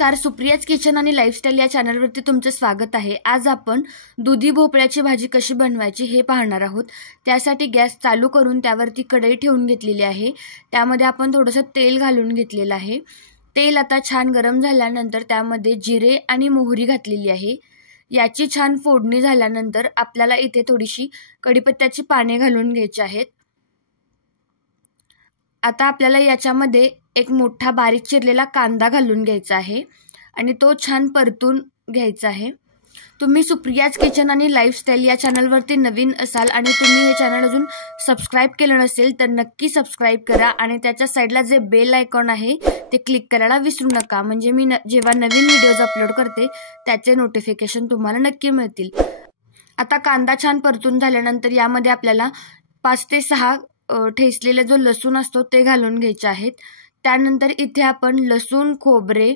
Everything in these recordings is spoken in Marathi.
नमस्कार, सुप्रियाज किचन आणि लाईफस्टाईल या चॅनलवरती तुमचं स्वागत आहे। आज आपण दुधी भोपळ्याची भाजी कशी बनवायची हे पाहणार आहोत। त्यासाठी गॅस चालू करून त्यावरती कढई ठेवून घेतलेली आहे। त्यामध्ये आपण थोडंसं तेल घालून घेतलेलं आहे। तेल आता छान गरम झाल्यानंतर त्यामध्ये जिरे आणि मोहरी घातलेली आहे। याची छान फोडणी झाल्यानंतर आपल्याला इथे थोडीशी कढीपत्त्याची पाने घालून घ्यायची आहेत। आता आपल्याला याच्यामध्ये एक मोठा बारीक चिरलेला कांदा घालून घ्यायचा आहे आणि तो छान परतून घ्यायचा आहे। तुम्ही सुप्रियाज किचन आणि लाईफस्टाईल या चॅनलवरती नवीन असाल आणि तुम्ही हे चॅनल अजून सबस्क्राइब केलं नसेल तर नक्की सबस्क्राइब करा आणि त्याच्या साईडला जे बेल आयकॉन आहे ते क्लिक करायला विसरू नका, म्हणजे मी जेव्हा नवीन व्हिडिओज अपलोड करते त्याचे नोटिफिकेशन तुम्हाला नक्की मिळतील। आता कांदा छान परतून झाल्यानंतर यामध्ये आपल्याला 5 ते 6 ठेचलेले जो लसूण असतो ते घालून घ्यायचे आहेत। त्यानंतर इथे आपण लसूण, खोबरे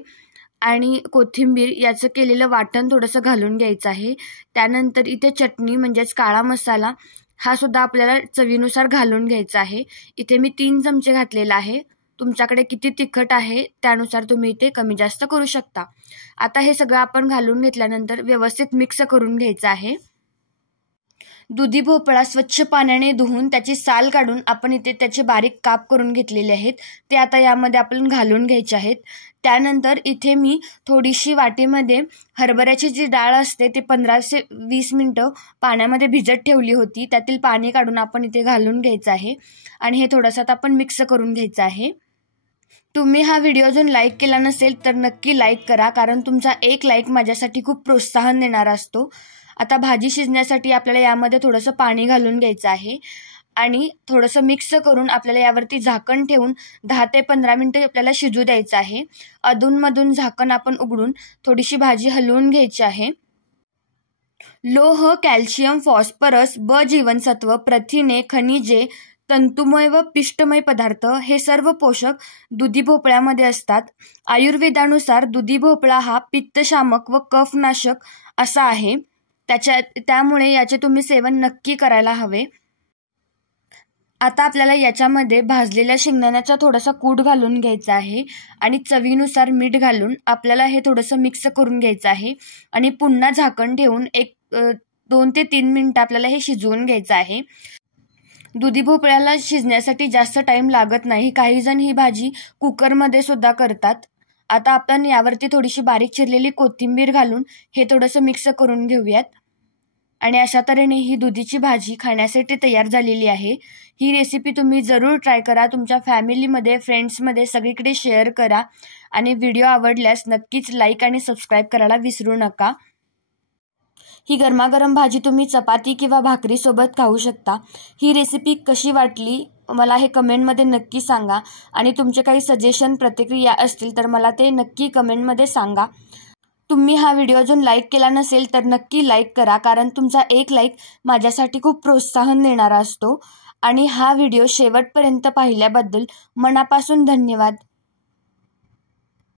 आणि कोथिंबीर याचं केलेलं वाटण थोडंसं घालून घ्यायचं आहे। त्यानंतर इथे चटणी म्हणजेच काळा मसाला हा सुद्धा आपल्याला चवीनुसार घालून घ्यायचा आहे। इथे मी 3 चमचे घातलेला आहे। तुमच्याकडे किती तिखट आहे त्यानुसार तुम्ही इथे कमी जास्त करू शकता। आता हे सगळं आपण घालून घेतल्यानंतर व्यवस्थित मिक्स करून घ्यायचं आहे। दुधी भोपळा स्वच्छ पाण्याने धुवून त्याची साल काढून आपण इथे त्याचे बारीक काप करून घेतलेले आहेत, ते आता यामध्ये आपण घालून घ्यायचे आहेत। त्यानंतर इथे मी थोडीशी वाटीमध्ये हरभऱ्याची जी डाळ असते ते 15 ते 20 मिनिटं पाण्यामध्ये भिजत ठेवली होती, त्यातील पाणी काढून आपण इथे घालून घ्यायचं आहे आणि हे थोडंसं आपण मिक्स करून घ्यायचं आहे। तुम्ही हा व्हिडिओ अजून लाईक केला नसेल तर नक्की लाईक करा, कारण तुमचा एक लाईक माझ्यासाठी खूप प्रोत्साहन देणारा असतो। आता भाजी शिजण्यासाठी आपल्याला यामध्ये थोडंसं पाणी घालून घ्यायचं आहे आणि थोडंसं मिक्स करून आपल्याला यावरती झाकण ठेवून 10 ते 15 मिनिटं आपल्याला शिजू द्यायचं आहे। अधूनमधून झाकण आपण उघडून थोडीशी भाजी हलवून घ्यायची आहे। लोह, कॅल्शियम, फॉस्फरस, ब जीवनसत्व, प्रथिने, खनिजे, तंतुमय व पिष्टमय पदार्थ हे सर्व पोषक दुधी भोपळ्यामध्ये असतात। आयुर्वेदानुसार दुधी भोपळा हा पित्तशामक व कफनाशक असा आहे। त्यामुळे याचे तुम्ही सेवन नक्की करायला हवे। आता आपल्याला याच्यामध्ये भाजलेल्या शेंगदाण्याचा थोडासा कूट घालून घ्यायचा आहे आणि चवीनुसार मीठ घालून आपल्याला हे थोडंसं मिक्स करून घ्यायचं आहे आणि पुन्हा झाकण ठेवून 2 ते 3 मिनिटं आपल्याला हे शिजवून घ्यायचं आहे। दुधी भोपळ्याला शिजण्यासाठी जास्त टाइम लागत नाही, काही जण ही भाजी कुकरमध्ये सुद्धा करतात। आता आपण यावरती थोडीशी बारीक चिरलेली कोथिंबीर घालून हे थोडंसं मिक्स करून घेऊयात आणि अशा तऱ्हेने ही दुधीची भाजी खाण्यासाठी तयार झालेली आहे। ही रेसिपी तुम्ही जरूर ट्राय करा, तुमच्या फॅमिलीमध्ये, फ्रेंड्समध्ये सगळीकडे शेअर करा आणि व्हिडिओ आवडल्यास नक्कीच लाईक आणि सबस्क्राईब करायला विसरू नका। ही गरमागरम भाजी तुम्ही चपाती किंवा भाकरीसोबत खाऊ शकता। ही रेसिपी कशी वाटली मला हे कमेंटमध्ये नक्की सांगा आणि तुमचे काही सजेशन, प्रतिक्रिया असतील तर मला ते नक्की कमेंटमध्ये सांगा। तुम्ही हा व्हिडिओ अजून लाईक केला नसेल तर नक्की लाईक करा, कारण तुमचा एक लाईक माझ्यासाठी खूप प्रोत्साहन देणारा असतो। आणि हा व्हिडिओ शेवटपर्यंत पाहिल्याबद्दल मनापासून धन्यवाद।